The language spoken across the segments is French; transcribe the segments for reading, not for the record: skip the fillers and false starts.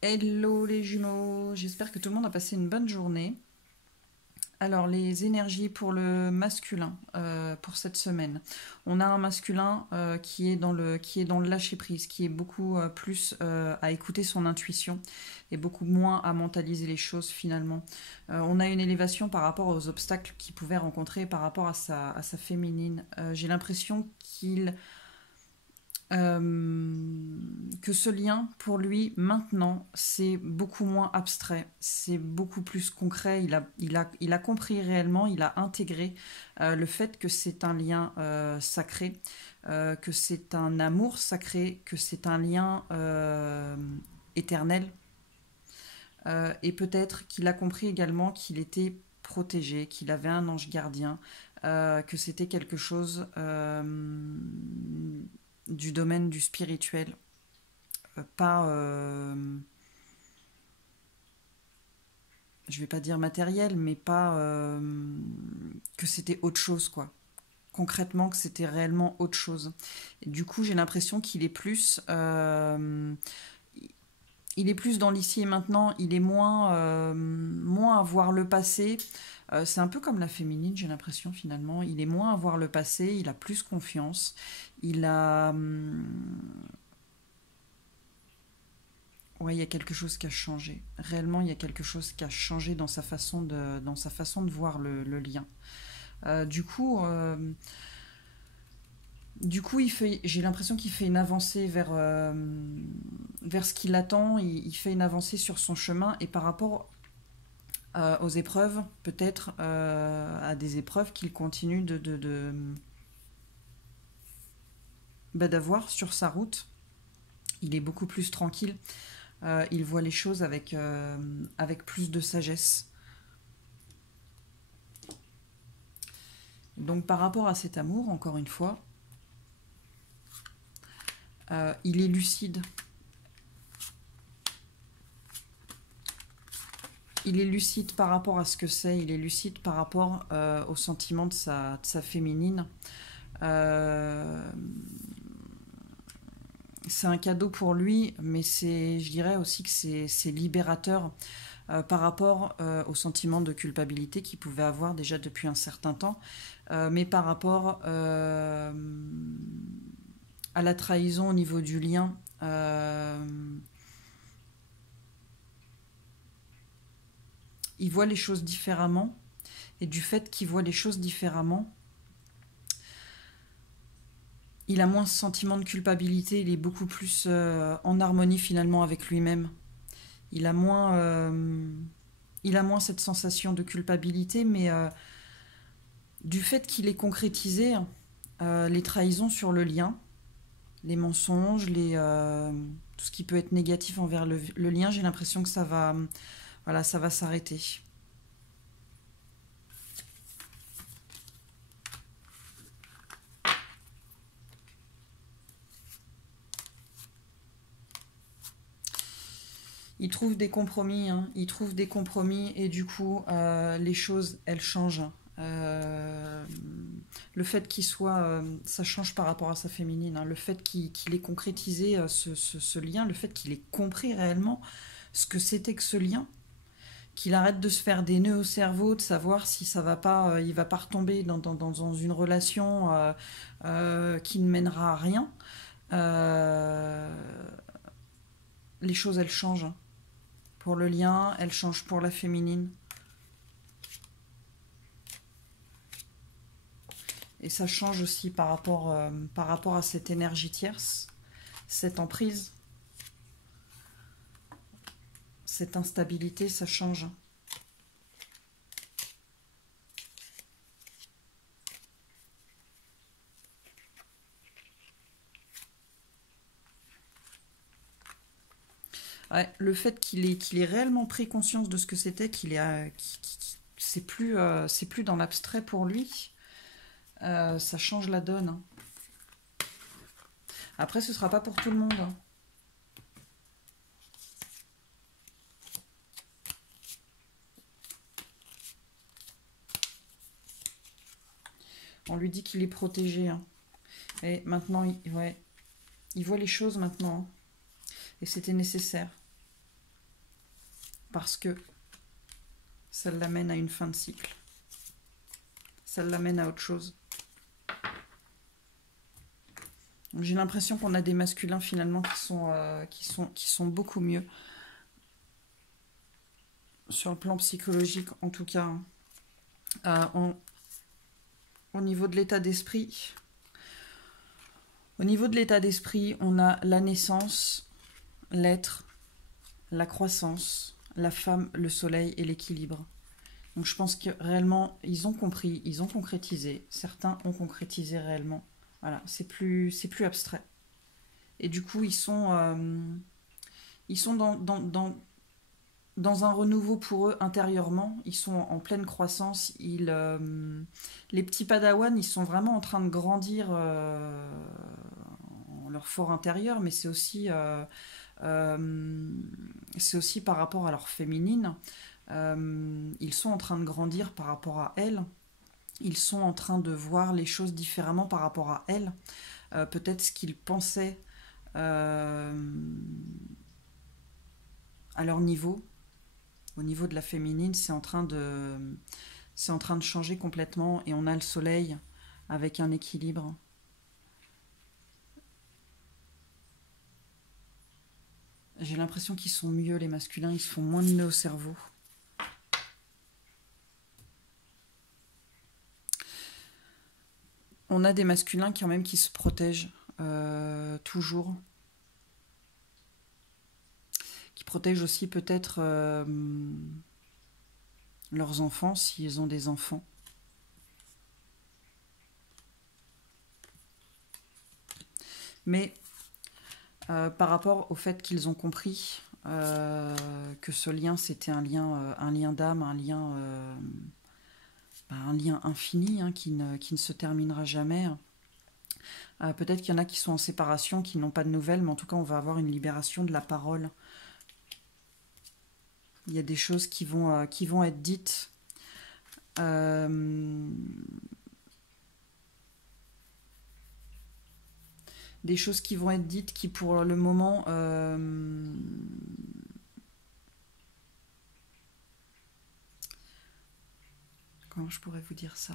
Hello les jumeaux, j'espère que tout le monde a passé une bonne journée. Alors les énergies pour le masculin pour cette semaine. On a un masculin qui est dans le lâcher prise, qui est beaucoup plus à écouter son intuition et beaucoup moins à mentaliser les choses finalement. On a une élévation par rapport aux obstacles qu'il pouvait rencontrer par rapport à sa féminine. J'ai l'impression que ce lien, pour lui, maintenant, c'est beaucoup moins abstrait, c'est beaucoup plus concret. Il a compris réellement, il a intégré le fait que c'est un lien sacré, que c'est un amour sacré, que c'est un lien éternel. Et peut-être qu'il a compris également qu'il était protégé, qu'il avait un ange gardien, que c'était quelque chose du domaine du spirituel, pas, je vais pas dire matériel, mais pas que c'était autre chose, quoi. Concrètement, que c'était réellement autre chose. Et du coup, j'ai l'impression il est plus dans l'ici et maintenant. Il est moins à voir le passé. C'est un peu comme la féminine, j'ai l'impression finalement. Il est moins à voir le passé. Il a plus confiance. Il a, ouais, il y a quelque chose qui a changé. Réellement, il y a quelque chose qui a changé dans sa façon de voir le lien. Euh, du coup, euh, j'ai l'impression qu'il fait une avancée vers ce qu'il attend. Il fait une avancée sur son chemin et par rapport aux épreuves, peut-être à des épreuves qu'il continue d'avoir sur sa route. Il est beaucoup plus tranquille. Il voit les choses avec plus de sagesse. Donc par rapport à cet amour, encore une fois, il est lucide. Il est lucide par rapport à ce que c'est, il est lucide par rapport au sentiment de sa féminine. Euh, c'est un cadeau pour lui, mais je dirais aussi que c'est libérateur par rapport au sentiment de culpabilité qu'il pouvait avoir déjà depuis un certain temps, mais par rapport à la trahison au niveau du lien. Il voit les choses différemment, et du fait qu'il voit les choses différemment, il a moins ce sentiment de culpabilité, il est beaucoup plus en harmonie finalement avec lui-même. Il a moins, il a moins cette sensation de culpabilité, mais du fait qu'il ait concrétisé les trahisons sur le lien, les mensonges, tout ce qui peut être négatif envers le lien, j'ai l'impression que voilà, ça va s'arrêter. Il trouve des compromis, hein. Il trouve des compromis et du coup, les choses, elles changent. Euh, le fait qu'il soit, ça change par rapport à sa féminine, hein. Le fait qu'il ait concrétisé ce lien, le fait qu'il ait compris réellement ce que c'était que ce lien, qu'il arrête de se faire des nœuds au cerveau, de savoir si ça va pas, il va pas retomber dans une relation qui ne mènera à rien. Euh, les choses, elles changent, hein. Pour le lien, elles changent pour la féminine. Et ça change aussi par rapport à cette énergie tierce, cette emprise, cette instabilité, ça change. Ouais, le fait qu'il ait réellement pris conscience de ce que c'était, c'est plus dans l'abstrait pour lui, ça change la donne, hein. Après, ce sera pas pour tout le monde, hein. On lui dit qu'il est protégé, hein. Et maintenant, ouais, il voit les choses maintenant, hein. Et c'était nécessaire. parce que ça l'amène à une fin de cycle. Ça l'amène à autre chose. J'ai l'impression qu'on a des masculins finalement qui sont beaucoup mieux. Sur le plan psychologique en tout cas. Au niveau de l'état d'esprit. Au niveau de l'état d'esprit, on a la naissance, l'être, la croissance, la femme, le soleil et l'équilibre. Donc je pense que réellement, ils ont compris, ils ont concrétisé. Certains ont concrétisé réellement. Voilà, c'est plus abstrait. Et du coup, ils sont dans un renouveau pour eux intérieurement. Ils sont en pleine croissance. Les petits padawans, ils sont vraiment en train de grandir en leur fort intérieur, mais c'est aussi par rapport à leur féminine. Ils sont en train de grandir par rapport à elles. Ils sont en train de voir les choses différemment par rapport à elles. Peut-être ce qu'ils pensaient à leur niveau. Au niveau de la féminine, c'est en train de changer complètement. Et on a le soleil avec un équilibre. J'ai l'impression qu'ils sont mieux, les masculins. Ils se font moins de nœuds au cerveau. On a des masculins quand même qui se protègent toujours. Qui protègent aussi peut-être leurs enfants, s'ils ont des enfants. Mais par rapport au fait qu'ils ont compris que ce lien, c'était un lien d'âme, un lien infini qui ne se terminera jamais. Peut-être qu'il y en a qui sont en séparation, qui n'ont pas de nouvelles, mais en tout cas, on va avoir une libération de la parole. Il y a des choses qui vont être dites. Des choses qui vont être dites qui, pour le moment... comment je pourrais vous dire ça ?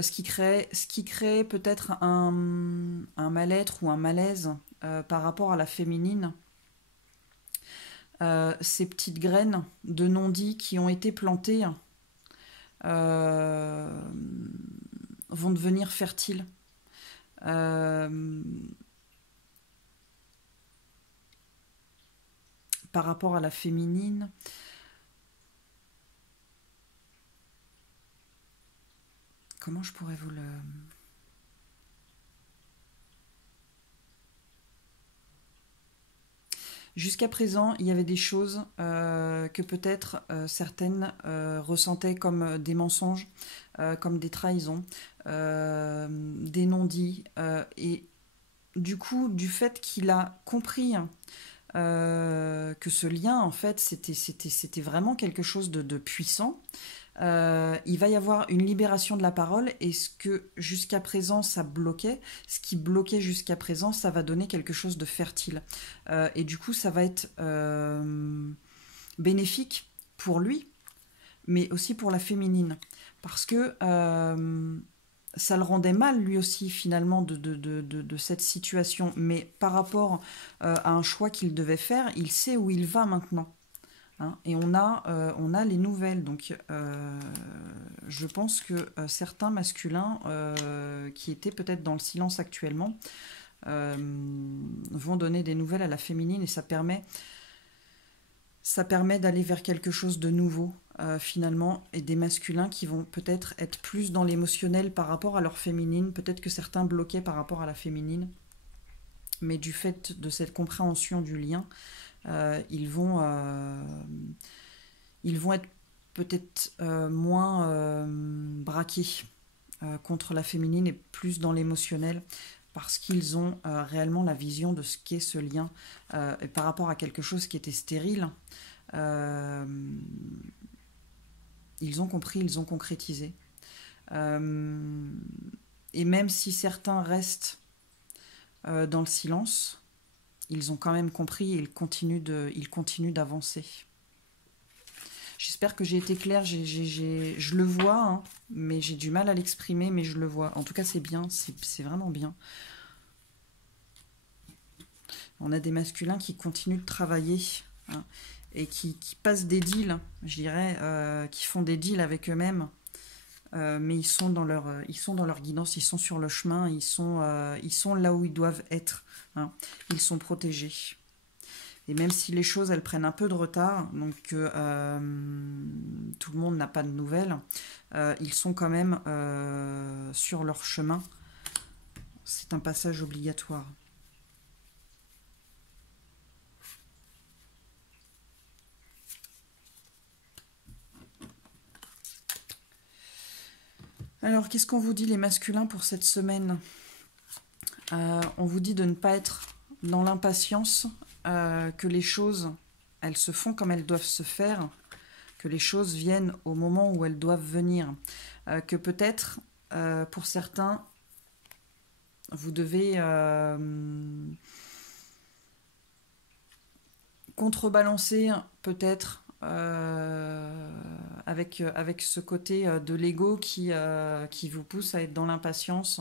Ce qui crée peut-être un mal-être ou un malaise par rapport à la féminine. Ces petites graines de non-dit qui ont été plantées vont devenir fertiles. Par rapport à la féminine, comment je pourrais vous le... Jusqu'à présent, il y avait des choses que peut-être certaines ressentaient comme des mensonges, comme des trahisons, des non-dits. Et du coup, du fait qu'il a compris que ce lien, en fait, c'était vraiment quelque chose de puissant, il va y avoir une libération de la parole, et ce que jusqu'à présent ça bloquait, ce qui bloquait jusqu'à présent, ça va donner quelque chose de fertile. Et du coup, ça va être bénéfique pour lui, mais aussi pour la féminine. Parce que ça le rendait mal, lui aussi, finalement, de cette situation. Mais par rapport à un choix qu'il devait faire, il sait où il va maintenant. Hein, et on a les nouvelles. Donc, je pense que certains masculins qui étaient peut-être dans le silence actuellement vont donner des nouvelles à la féminine, et ça permet d'aller vers quelque chose de nouveau, finalement, et des masculins qui vont peut-être être plus dans l'émotionnel par rapport à leur féminine. Peut-être que certains bloquaient par rapport à la féminine, mais du fait de cette compréhension du lien, ils vont être peut-être moins braqués contre la féminine et plus dans l'émotionnel, parce qu'ils ont réellement la vision de ce qu'est ce lien, et par rapport à quelque chose qui était stérile. Ils ont compris, ils ont concrétisé. Et même si certains restent dans le silence, ils ont quand même compris et ils continuent d'avancer. J'espère que j'ai été claire, je le vois, hein, mais j'ai du mal à l'exprimer, mais je le vois. En tout cas, c'est bien, c'est vraiment bien. On a des masculins qui continuent de travailler, hein, et qui passent des deals, je dirais, qui font des deals avec eux-mêmes, mais ils sont dans leur guidance, ils sont sur le chemin, ils sont là où ils doivent être, hein. Ils sont protégés. Et même si les choses, elles prennent un peu de retard, donc tout le monde n'a pas de nouvelles, ils sont quand même sur leur chemin. C'est un passage obligatoire. Alors, qu'est-ce qu'on vous dit les masculins pour cette semaine? On vous dit de ne pas être dans l'impatience, que les choses, elles se font comme elles doivent se faire, que les choses viennent au moment où elles doivent venir, que peut-être, pour certains, vous devez contrebalancer peut-être avec ce côté de l'ego qui vous pousse à être dans l'impatience.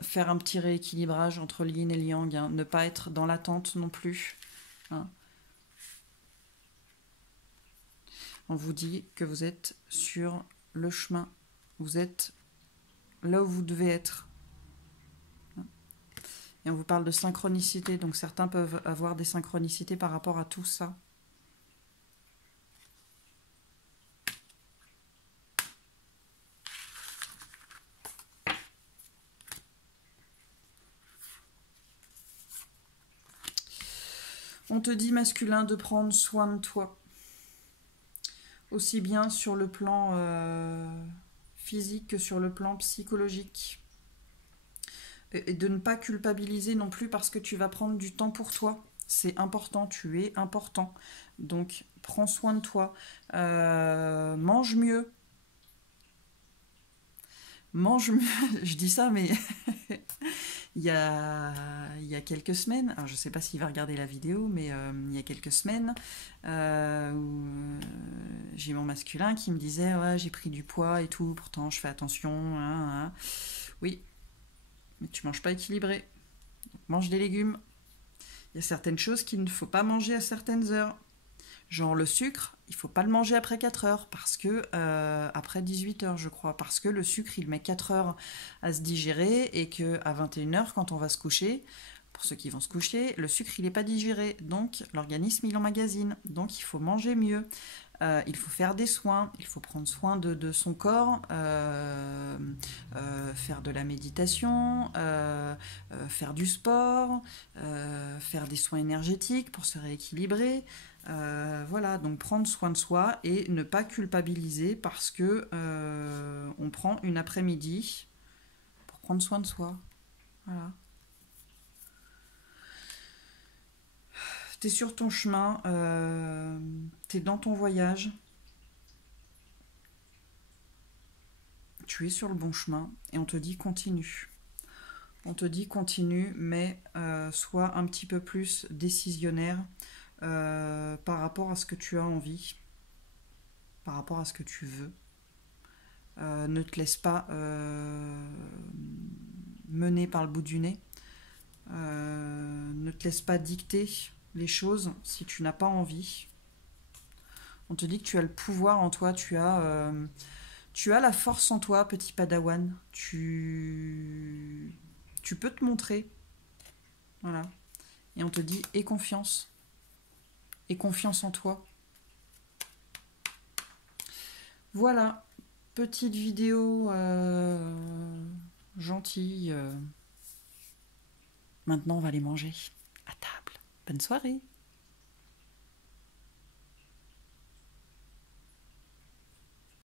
Faire un petit rééquilibrage entre le yin et le yang, hein, ne pas être dans l'attente non plus, hein. On vous dit que vous êtes sur le chemin, vous êtes là où vous devez être. Et on vous parle de synchronicité, donc certains peuvent avoir des synchronicités par rapport à tout ça. On te dit, masculin, de prendre soin de toi. Aussi bien sur le plan physique que sur le plan psychologique. Et de ne pas culpabiliser non plus parce que tu vas prendre du temps pour toi. C'est important, tu es important. Donc, prends soin de toi. Mange mieux. Mange mieux. Je dis ça, mais il y a quelques semaines, alors je ne sais pas s'il va regarder la vidéo, mais il y a quelques semaines, où j'ai mon masculin qui me disait « Ouais, j'ai pris du poids et tout, pourtant je fais attention. Hein, hein. » Oui, mais tu manges pas équilibré. Donc, mange des légumes. Il y a certaines choses qu'il ne faut pas manger à certaines heures. Genre le sucre, il faut pas le manger après 4 heures, parce que après 18 heures je crois, parce que le sucre il met 4 heures à se digérer et qu'à 21 heures quand on va se coucher, pour ceux qui vont se coucher, le sucre il n'est pas digéré, donc l'organisme il emmagasine, donc il faut manger mieux. Il faut faire des soins, il faut prendre soin de son corps, faire de la méditation, faire du sport, faire des soins énergétiques pour se rééquilibrer. Voilà, donc prendre soin de soi et ne pas culpabiliser parce que on prend une après-midi pour prendre soin de soi. Voilà. T'es sur ton chemin, t'es dans ton voyage, tu es sur le bon chemin et on te dit continue. On te dit continue, mais sois un petit peu plus décisionnaire par rapport à ce que tu as envie, par rapport à ce que tu veux. Ne te laisse pas mener par le bout du nez. Ne te laisse pas dicter les choses si tu n'as pas envie. On te dit que tu as le pouvoir en toi, tu as la force en toi, petit padawan. Tu peux te montrer. Voilà. Et on te dit, aie confiance. Aie confiance en toi. Voilà. Petite vidéo gentille. Maintenant, on va aller manger à table. Bonne soirée.